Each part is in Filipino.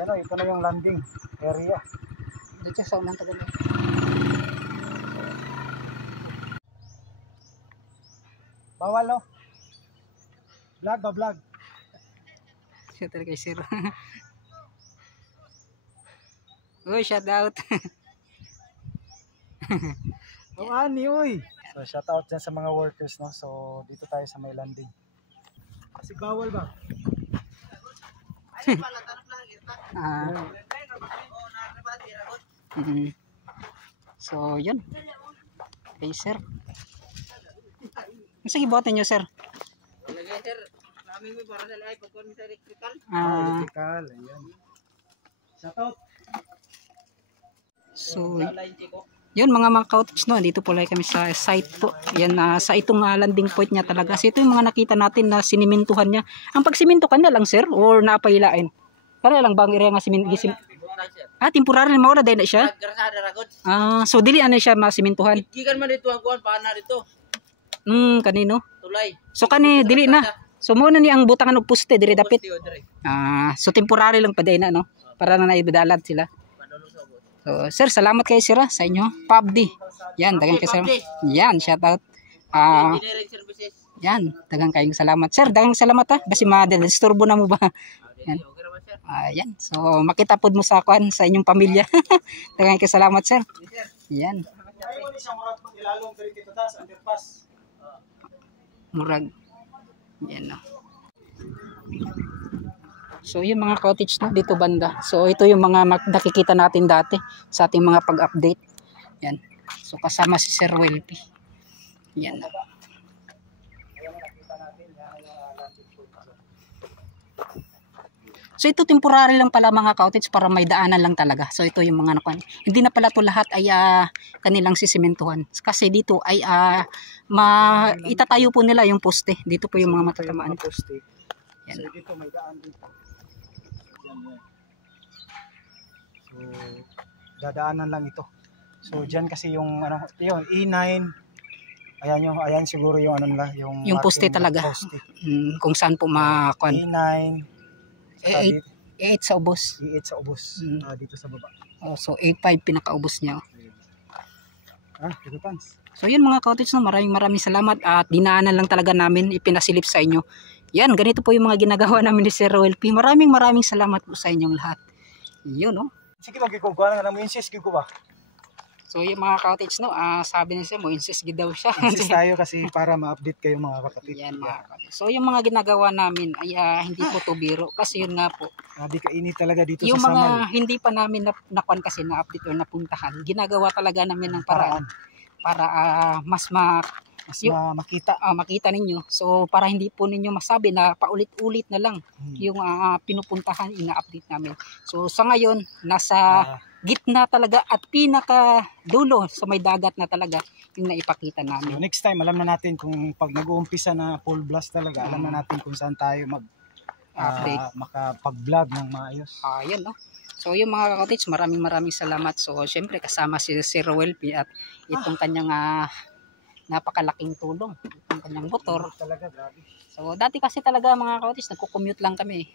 Yan o, ito na yung landing area. Dito sa unang tagal. Bawal no? Vlog ba vlog? Shout out kay sir. Uy, shout out. Oh, ani uy. So shout out dyan sa mga workers no. So dito tayo sa may landing. Kasi bawal ba? So yun. Okay sir. Sige, buhatin nyo sir. Lagay sir, namin mo para sa live pagkon sa electrical. Electrical, ayan. Shout out. So yun mga kautots no, dito po lang kami sa site po. Yan sa itong landing point niya talaga. So ito yung mga nakita natin na sinimintuhan niya. Ang pagsiminto ka na lang sir or napailain? Para lang bang area nga temporary na mawala dahil na siya? So dili ano siya masimintuhan? Gikan man dito ang kuan paana dito. Kanino? Tulay. So kani dili na. So mo na ni ang butangan og poste diri dapit. So temporary lang pa day na no. Para na naibadalan sila. So sir, salamat kay sir sa inyo. PUBD. Yan, daghang kay sir. Yan, shout out. Engineering services. Yan, daghang kayong salamat. Sir, daghang salamat ha. Basi ma-disturbo na mo ba? Yan. Yan. So makita pod mo sa kuan sa inyong pamilya. Daghang kay salamat sir. Yan. Murag. Yan no. So yung mga cottage na dito banda. So ito yung mga nakikita natin dati sa ating mga pag-update. Yan. So kasama si Sir Welpy. Yan. So ito temporary lang pala mga cottage para may daanan lang talaga. So ito yung mga nakuan. Hindi na pala to lahat ay kanilang sisimentuhan. Kasi dito ay itatayo po nila yung poste. Dito po yung mga matatamaan poste. Yan. So dito may daan dito. So dadaanan lang ito. So diyan kasi yung yung E9. Ayan siguro yung nila, yung poste talaga. Poste. Kung saan po makuan. E9. E8 sa ubos. E8 sa ubos. Dito sa baba. So A5 pinakaubos niya. Dito tans. So yun mga cottage no, maraming salamat at dinaanan lang talaga namin, ipinasilip sa inyo. Yan, ganito po yung mga ginagawa namin ni Sir Welpy. Maraming salamat po sa inyong lahat. Yun no. Sige magikukuha na mo insist ko ba? So yung mga cottage no, sabi niya mo insist gid daw siya. Insist tayo kasi para ma-update kayo mga kapatid. Yan mga cottage. So yung mga ginagawa namin ay hindi po to biro kasi yun nga po. Di kainit talaga dito yung sa Samal. Yung mga hindi pa namin nakuan kasi na-update or napuntahan. Ginagawa talaga namin ng paraan para mas makita ninyo. So para hindi po ninyo masabi na paulit-ulit na lang yung pinupuntahan, ina-update namin. So sa ngayon nasa gitna talaga at pinaka dulo sa may dagat na talaga yung naipakita namin. So next time alam na natin kung pag nag-uumpisa na full blast talaga, alam na natin kung saan tayo makapag-vlog ng maayos. Yun no. So yung mga cottage, maraming salamat. So syempre kasama si Sir Welpy at itong kanyang napakalaking tulong, itong kanyang motor. Talaga grabe. So dati kasi talaga mga cottage, nagko-commute lang kami.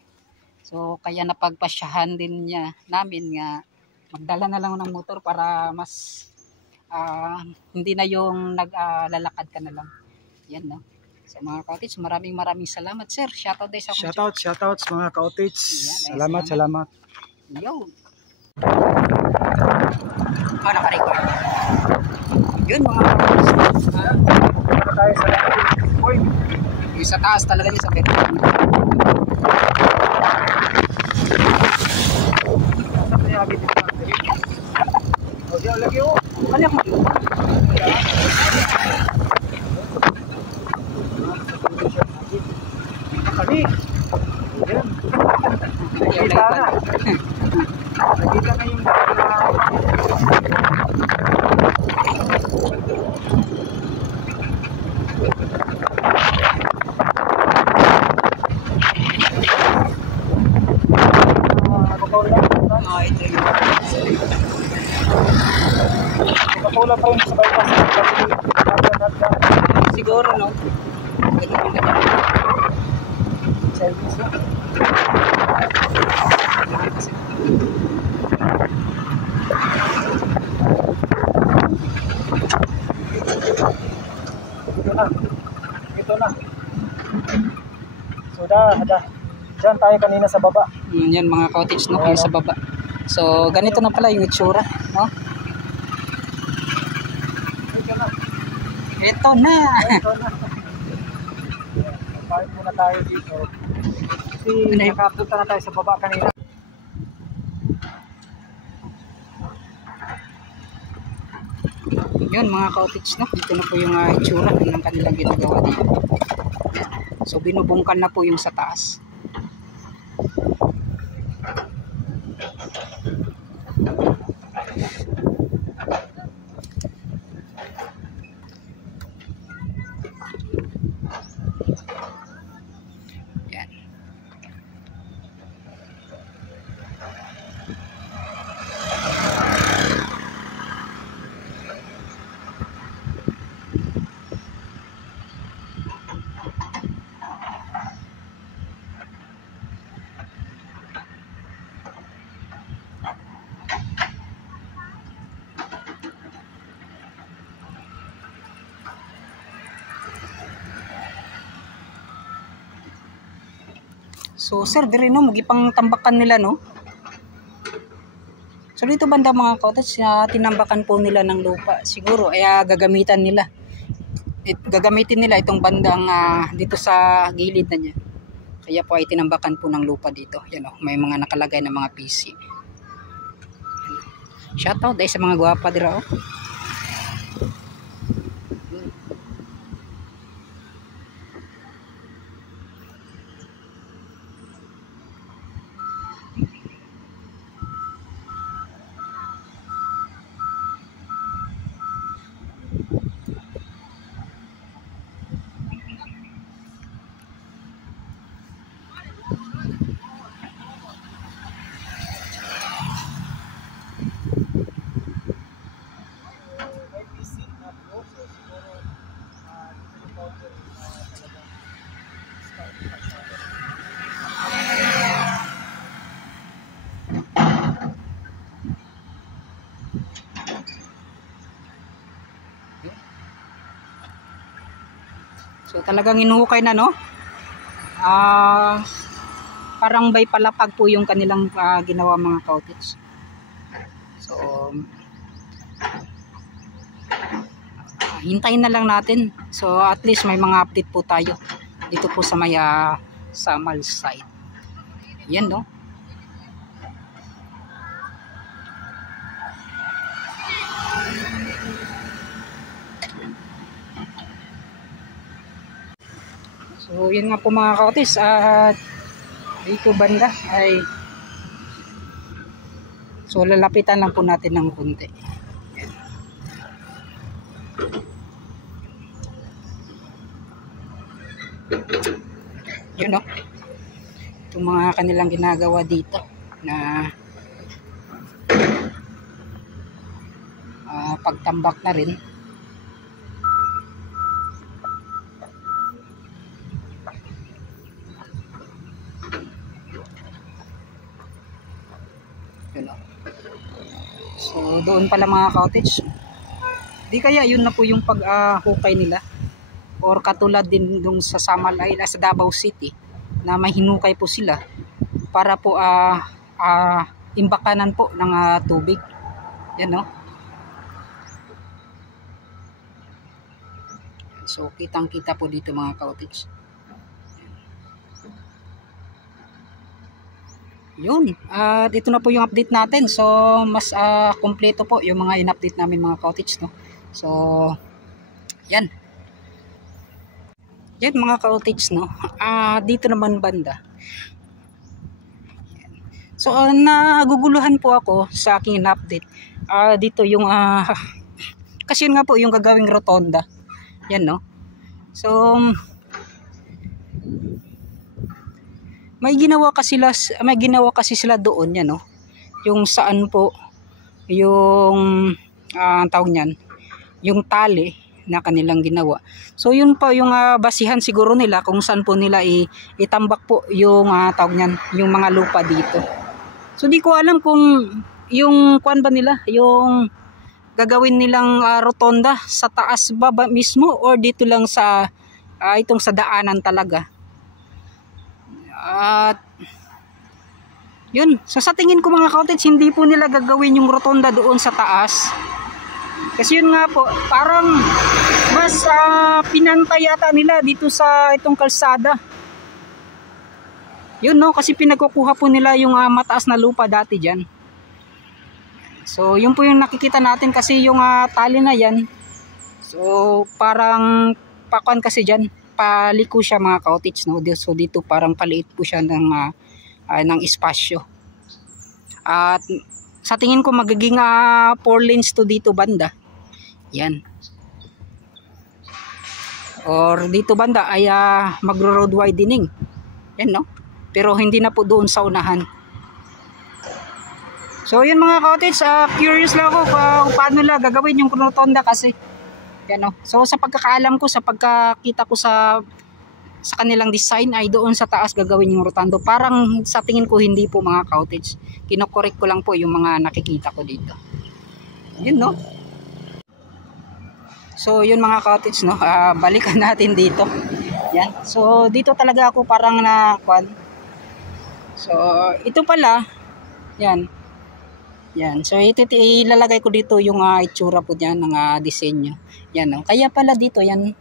So kaya napagpasyahan din namin nga magdala na lang ng motor para mas hindi na yung naglalakad ka na lang. Yan no. So mga cottage, maraming salamat sir. Shoutout din sa Shoutouts mga cottage. Salamat. Yo. Naka-record. Yun mga cottage. Tayo sa point. Yung sa taas talaga niya sa bed. Lagi oh. Ano mo? Kami. Nakita na. Nakita na yung siguro no. Ganun yung ganyan. Service na. Ito na. So Diyan tayo kanina sa baba. Yan mga cottage, no? Yung sa baba. So ganito na pala yung itsura, no? Ito na. Park muna tayo dito. Kasi nakapunta na tayo sa baba kanina. Yun mga cottage, no? Ito na po yung itsura ng kanilang ginagawa dito. So binubungkan na po yung sa taas. Yan. So sir, diri no, magipang tambakan nila, no? So dito banda mga cottage na tinambakan po nila ng lupa. Siguro ay gagamitan nila. Gagamitin nila itong bandang dito sa gilid na niya. Kaya po ay tinambakan po ng lupa dito. Yan oh, may mga nakalagay na mga PC. Shoutout dahil sa mga gwapa dira oh. So talagang hinuhukay na, no? Parang bay palapag po yung kanilang ginawa mga cottage. So hintayin na lang natin. So at least may mga update po tayo dito po sa may Samal site. Yan, no? So yun nga po mga cottage, at dito banda ay so lalapitan lang po natin ng konti. Yun, no? Itong mga kanilang ginagawa dito na pagtambak na rin. So doon pala mga cottage, di kaya yun na po yung paghukay nila, or katulad din dun sa Samal ay sa Davao City na may hinukay po sila para po imbakanan po ng tubig. Yan, no? So kitang kita po dito mga cottage. Yun, dito na po yung update natin. So mas kompleto po yung mga in-update namin mga cottage, no? So yan mga cottage, no? Dito naman banda, so naguguluhan po ako sa aking in-update. Dito yung kasi yun nga po yung gagawing rotonda. Yan, no? So may ginawa kasi sila doon, yan, no? Yung saan po yung tawag niyan, yung tali na kanilang ginawa. So yun po yung basihan siguro nila kung saan po nila itambak po yung tawag niyan, yung mga lupa dito. So di ko alam kung yung kuan ba nila, yung gagawin nilang rotonda sa taas ba mismo or dito lang sa itong sa daanan talaga. At yun, so sa tingin ko mga ka-cottage, hindi po nila gagawin yung rotonda doon sa taas. Kasi yun nga po, parang mas pinantay yata nila dito sa itong kalsada. Yun no, kasi pinagkukuha po nila yung mataas na lupa dati dyan. So yun po yung nakikita natin kasi yung tali na yan. So parang pakuan kasi dyan, paliko siya mga ka-cottage, no? So dito parang paliit po siya ng espasyo. At sa tingin ko magiging 4 lanes to dito banda. Yan. Or dito banda ay magro-road widening. Yan no. Pero hindi na po doon sa unahan. So yun mga ka-cottage, curious lang ako kung paano nila gagawin yung rotonda kasi. Yan no. So sa pagkakaalam ko, sa pagkakita ko sa kanilang design ay doon sa taas gagawin yung rotondo. Parang sa tingin ko hindi po mga ka-cottage. Kinokorek ko lang po yung mga nakikita ko dito. Yun no. So yun mga ka-cottage no, balikan natin dito. Yan. So dito talaga ako parang nakuan. So ito pala, yan. Yan. So ito ilalagay ko dito yung itsura po diyan ng disenyo. Yan no. Kaya pala dito yan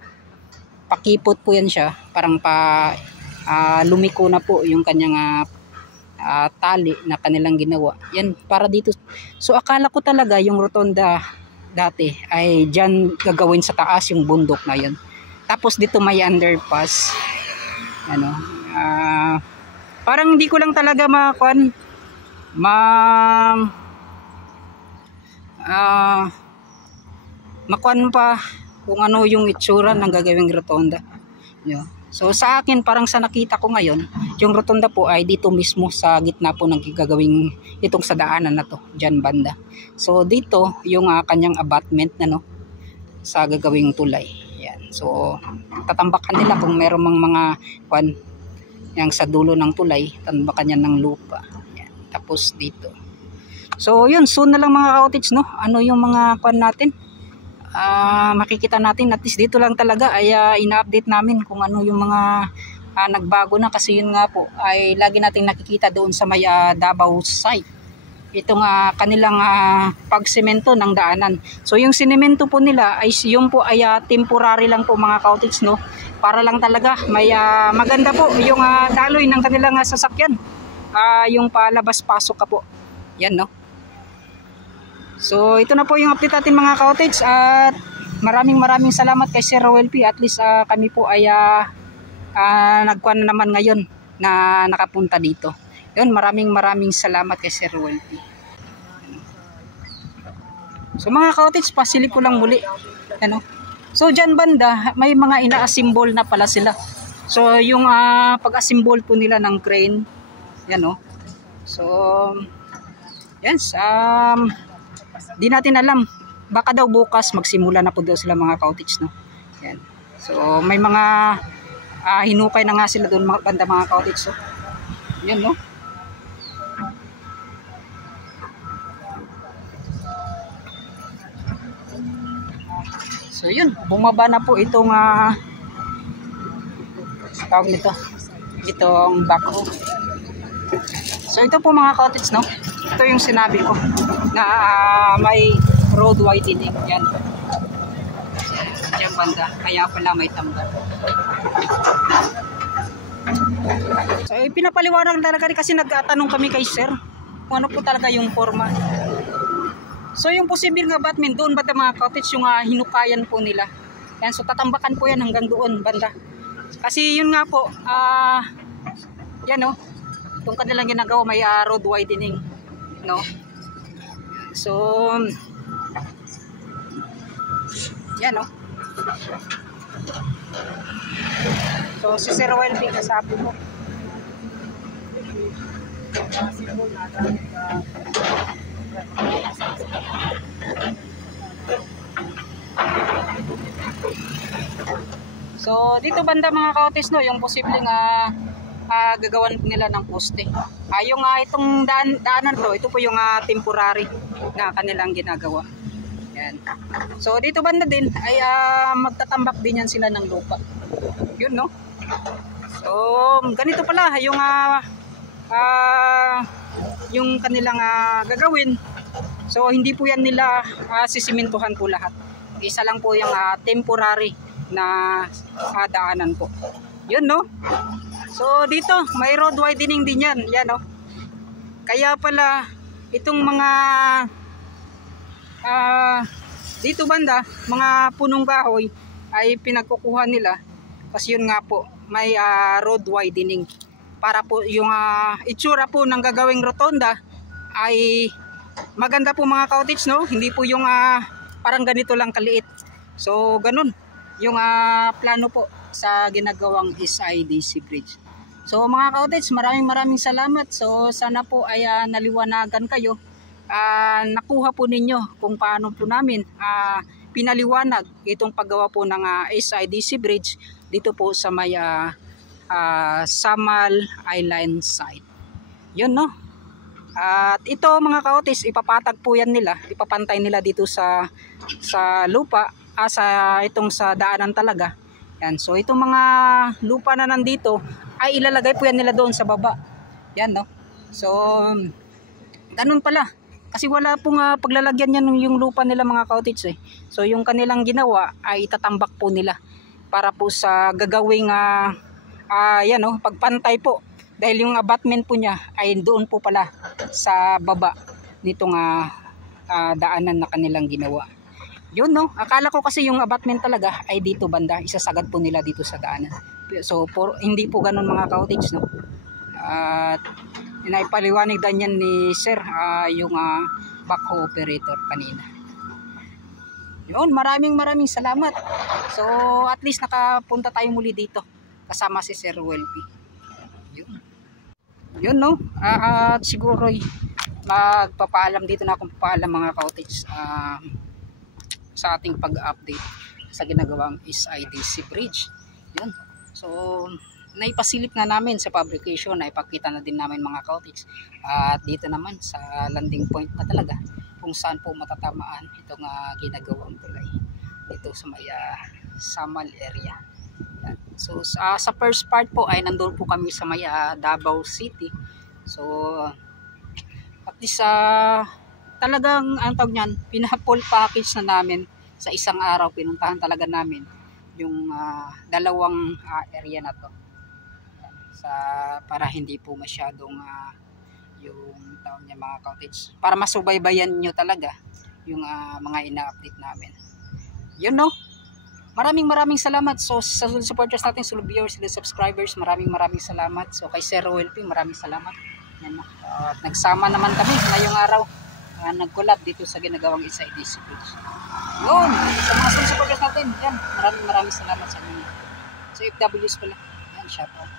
pakipot po yan siya, parang lumiko na po yung kanyang tali na kanilang ginawa. Yan para dito. So akala ko talaga yung rotonda dati ay diyan gagawin sa taas yung bundok na yun. Tapos dito may underpass. Ano? Parang hindi ko lang talaga makuan makuan pa kung ano yung itsura ng gagawing rotonda. So sa akin parang sa nakita ko ngayon, yung rotonda po ay dito mismo sa gitna po ng gagawing itong sa daanan na to, dyan banda. So dito yung kanyang abutment na no, sa gagawing tulay. Yan. So tatambakan nila kung meron mga kuan yang sa dulo ng tulay, tambakan yan ng lupa. Yan. Tapos dito. So yun, soon na lang mga ka-cottage no, ano yung mga kuan natin. Makikita natin at least dito lang talaga ay ina-update namin kung ano yung mga nagbago na kasi yun nga po ay lagi nating nakikita doon sa may Davao site itong kanilang pagsemento ng daanan. So yung sinemento po nila ay yung po ay temporary lang po mga ka-cottage no, para lang talaga may maganda po yung daloy ng kanilang sasakyan, yung palabas pasok ka po yan no. So ito na po yung update natin mga ka-cottage at maraming salamat kay Sir Rowel P. At least kami po ay nagkuhan na naman ngayon na nakapunta dito. Yun, maraming salamat kay Sir Rowel P. So mga ka-cottage, pasilip ko lang muli. Ano? So dyan banda, may mga ina-assemble na pala sila. So yung pag-assemble po nila ng crane. Yan o. So yes, di natin alam, baka daw bukas magsimula na po daw sila mga ka-cottage no. Yan. So may mga hinukay na nga sila doon mga banda mga ka-cottage so. Yan no. So yun, bumaba na po itong tawag nito, itong backhoe. So ito po mga ka-cottage no. Ito yung sinabi ko na may road widening yan. Diyan banda, kaya pala may tambak. So pinapaliwanag talaga kasi nagtatanong kami kay Sir kung ano po talaga yung forma. So yung posibleng abutment doon banda mga ka-cottage yung hinukayan po nila. Yan, so tatambakan po yan hanggang doon banda. Kasi yun nga po, yan o, itong kanilang ginagawa may road widening. No? So yan no. So si Sir Rowel P. kasabi mo So dito banda mga kautis no, yung posibleng gagawan nila ng poste. Yung itong daanan to, ito po yung temporary na kanilang ginagawa. Yan. So dito banda din ay magtatambak din yan sila ng lupa. Yun no. So ganito pala yung kanilang gagawin. So hindi po yan nila sisimintuhan po lahat. Isa lang po yung temporary na daanan po. Yun no. So dito may road widening din yan. Yan no. Kaya pala itong mga dito banda, mga punong kahoy ay pinagkukuha nila kasi yun nga po may road widening para po yung itsura po ng gagawing rotonda ay maganda po mga kautis no. Hindi po yung parang ganito lang kaliit. So ganun yung plano po sa ginagawang SIDC Bridge. So mga kautis, maraming salamat. So sana po ay naliwanagan kayo. Nakuha po ninyo kung paano po namin pinaliwanag itong paggawa po ng SIDC Bridge dito po sa may Samal Island site. Yun no. At ito mga kautis, ipapatag po yan nila, ipapantay nila dito sa lupa, sa daanan talaga. Yan. So itong mga lupa na nandito ay ilalagay po yan nila doon sa baba. Yan no. So ganun pala. Kasi wala pong paglalagyan yan yung lupa nila mga kautis eh. So yung kanilang ginawa ay itatambak po nila para po sa gagawing yan no, pagpantay po. Dahil yung abutment po niya ay doon po pala sa baba nitong daanan na kanilang ginawa. Yun no, akala ko kasi yung abutment talaga ay dito banda, isasagad po nila dito sa daanan. So hindi po ganun mga kautis no. At inaipaliwanag din yan ni Sir yung backhoe operator kanina. Yun, maraming salamat. So at least nakapunta tayo muli dito kasama si Sir Welby. Yun no. At siguro magpapaalam dito na akong papaalam mga kautis sa ating pag-update sa ginagawang SIDC Bridge. Yun. So naipasilip na namin sa fabrication, naipakita na din namin mga kautis. At dito naman sa landing point na talaga kung saan po matatamaan itong ginagawang tulay dito sa may Samal area. Yan. So sa first part po ay nandun po kami sa may Davao City. So at least talagang ang tawag niyan, pina-full package na namin sa isang araw. Pinuntahan talaga namin yung dalawang area na to. Para hindi po masyadong yung tawag niya mga kautis, para masubaybayan nyo talaga yung mga ina-update namin. Yun no. Maraming salamat. So sa supporters natin, sa viewers, sa subscribers, maraming salamat. So kay Sir OLP, maraming salamat. Yan, at nagsama naman kami ngayong araw. Nag-collab dito sa ginagawang SIDC Bridge. Yun, sa mga supporters natin, yan, maraming salamat sa inyo. Sa FWs pala. Yan, shout out.